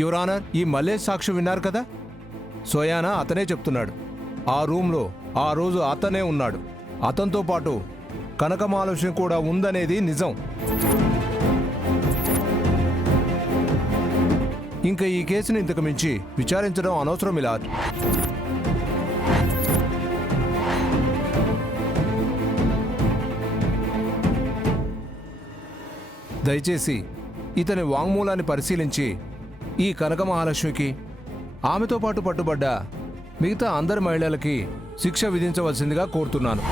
Your honour, ఈ మల్లేష్ సాక్షి విన్నారు కదా, సోయానా అతనే చెప్తున్నాడు. ఆ రూమ్లో ఆ రోజు అతనే ఉన్నాడు. అతనితో పాటు కనకమహాలక్ష్మి కూడా ఉందనేది నిజం. ఇంకా ఈ కేసుని ఇంతకు మించి విచారించడం అనవసరం ఇలా. దయచేసి ఇతని వాంగ్మూలాన్ని పరిశీలించి ఈ కనకమహాలక్ష్మికి, ఆమెతో పాటు పట్టుబడ్డ మిగతా అందరి మహిళలకి శిక్ష విధించవలసిందిగా కోరుతున్నాను.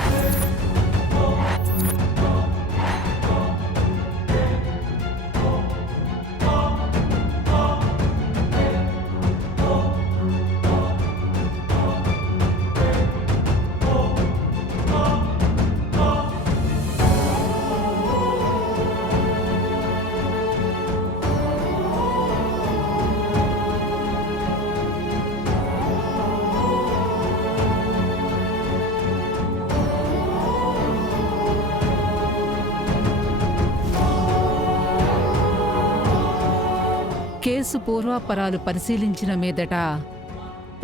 కేసు పూర్వాపరాలు పరిశీలించిన మీదట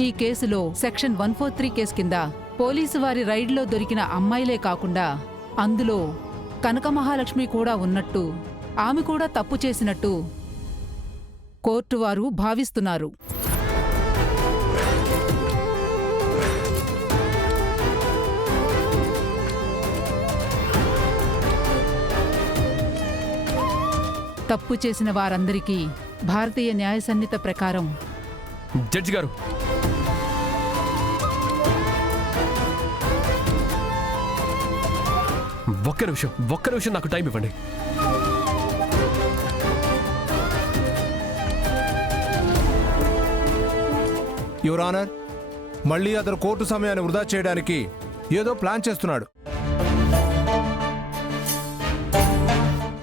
ఈ కేసులో సెక్షన్ 143 కేసు కింద పోలీసు వారి రైడ్లో దొరికిన అమ్మాయిలే కాకుండా అందులో కనకమహాలక్ష్మి కూడా ఉన్నట్టు, ఆమె కూడా తప్పు చేసినట్టు కోర్టు వారు భావిస్తున్నారు. తప్పు చేసిన వారందరికీ భారతీయ న్యాయ సంహిత ప్రకారం. జడ్జి గారు, ఒక్క నిమిషం నాకు టైం ఇవ్వండి. యువర్ ఆనర్, మళ్ళీ అతను కోర్టు సమయాన్ని వృధా చేయడానికి ఏదో ప్లాన్ చేస్తున్నాడు.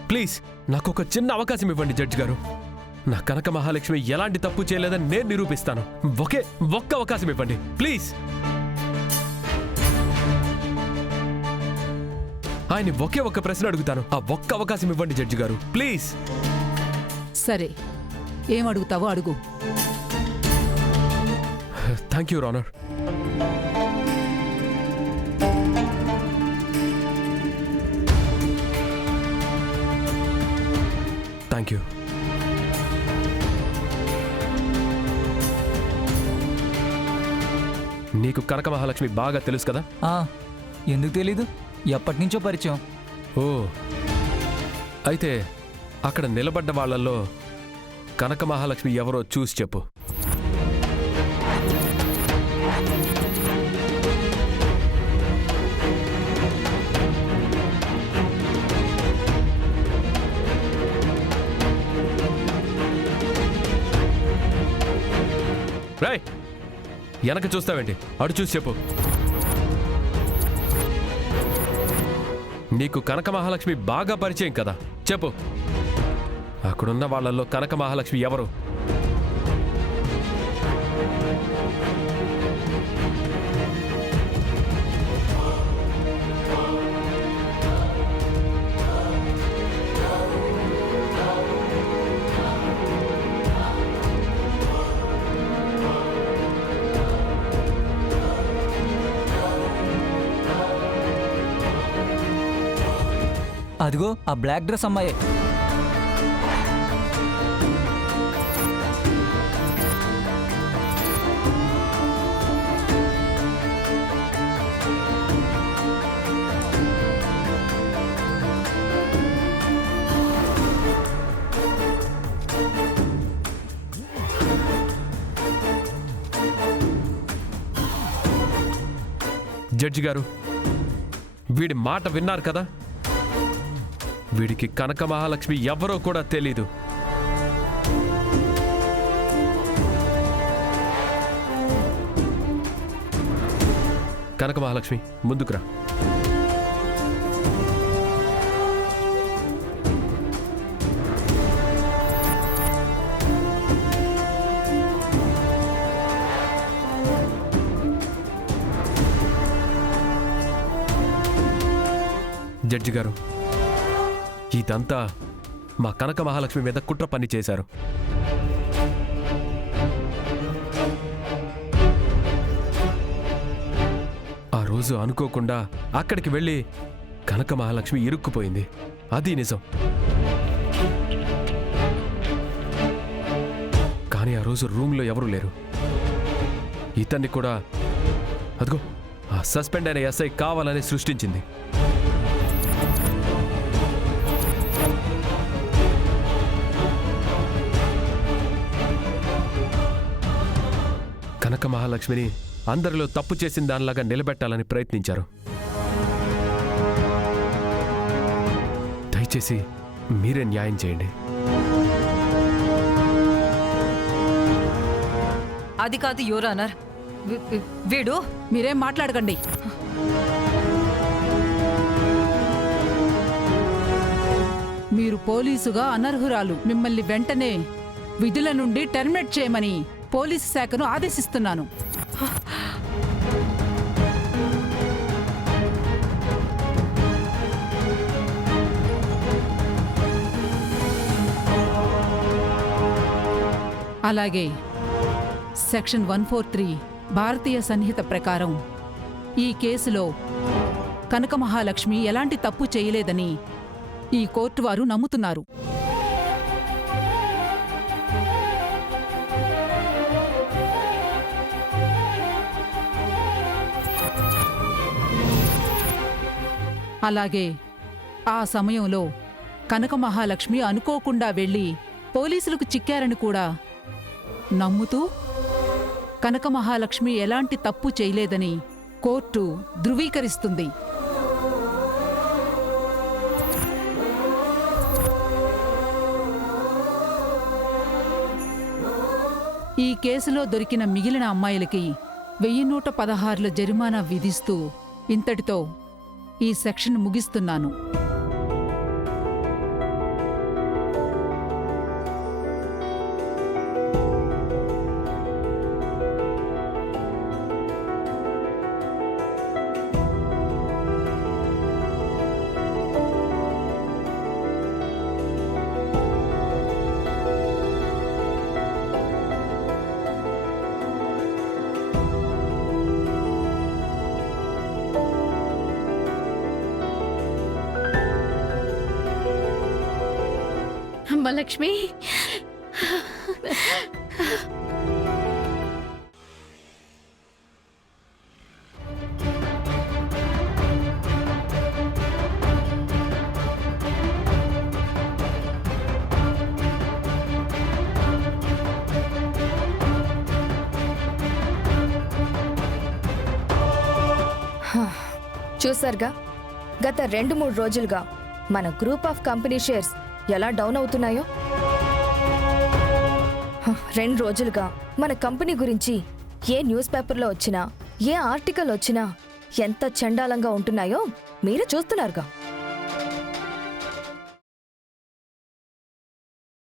ప్లీజ్ నాకు ఒక చిన్న అవకాశం ఇవ్వండి జడ్జి గారు. నా కనక మహాలక్ష్మి ఎలాంటి తప్పు చేయలేదని నేను నిరూపిస్తాను. ఒక్క అవకాశం ఇవ్వండి ప్లీజ్. ఆయన ఒక్క ప్రశ్న అడుగుతాను. ఆ ఒక్క అవకాశం ఇవ్వండి జడ్జి గారు ప్లీజ్. సరే, ఏమడుగుతావో అడుగు. Thank you your honour. Thank you. నీకు కనక మహాలక్ష్మి బాగా తెలుసు కదా? ఎందుకు తెలీదు, ఎప్పటి నుంచో పరిచయం. ఓ, అయితే అక్కడ నిలబడ్డ వాళ్ళల్లో కనక మహాలక్ష్మి ఎవరో చూసి చెప్పు. రేయ్, వెనక చూస్తావేంటి? అడు చూసి చెప్పు. నీకు కనక మహాలక్ష్మి బాగా పరిచయం కదా, చెప్పు. అక్కడున్న వాళ్ళల్లో కనక మహాలక్ష్మి ఎవరు? అదిగో ఆ బ్లాక్ డ్రెస్ అమ్మాయే. జడ్జి గారు, వీడి మాట విన్నారు కదా? వీడికి కనక మహాలక్ష్మి ఎవరో కూడా తెలీదు. కనక మహాలక్ష్మి, ముందుకురా. జడ్జి గారు, ఇదంతా మా కనక మహాలక్ష్మి మీద కుట్ర పని చేశారు. రోజు అనుకోకుండా అక్కడికి వెళ్ళి కనక మహాలక్ష్మి ఇరుక్కుపోయింది. అది నిజం. కానీ ఆ రోజు రూమ్లో ఎవరూ లేరు. ఇతన్ని కూడా అదిగో ఆ సస్పెండ్ అయిన ఎస్ఐ కావాలని సృష్టించింది. కనక మహాలక్ష్మిని అందరిలో తప్పు చేసిన దానిలాగా నిలబెట్టాలని ప్రయత్నించారు. దయచేసి మీరే న్యాయం చేయండి. అది కాదు యువర్ ఆనర్. వీడు మీరేం మాట్లాడకండి. మీరు పోలీసుగా అనర్హురాలు. మిమ్మల్ని వెంటనే విధుల నుండి టెర్మినేట్ చేయమని పోలీసు శాఖను ఆదేశిస్తున్నాను. అలాగే సెక్షన్ 143 భారతీయ సంహిత ప్రకారం ఈ కేసులో కనక మహాలక్ష్మి ఎలాంటి తప్పు చేయలేదని ఈ కోర్టు వారు నమ్ముతున్నారు. అలాగే ఆ సమయంలో కనక మహాలక్ష్మి అనుకోకుండా వెళ్ళి పోలీసులకు చిక్కారని కూడా నమ్ముతూ కనక మహాలక్ష్మి ఎలాంటి తప్పు చేయలేదని కోర్టు ధృవీకరిస్తుంది. ఈ కేసులో దొరికిన మిగిలిన అమ్మాయిలకి 1116 జరిమానా విధిస్తూ ఇంతటితో ఈ సెక్షన్ ముగిస్తున్నాను. లక్ష్మి, చూసారుగా గత 2-3 రోజులుగా మన గ్రూప్ ఆఫ్ కంపెనీ షేర్స్ ఎలా డౌన్ అవుతున్నాయో. 2 రోజులుగా మన కంపెనీ గురించి ఏ న్యూస్ పేపర్లో వచ్చినా ఏ ఆర్టికల్ వచ్చినా ఎంత చండాలంగా ఉంటున్నాయో మీరే చూస్తున్నారుగా.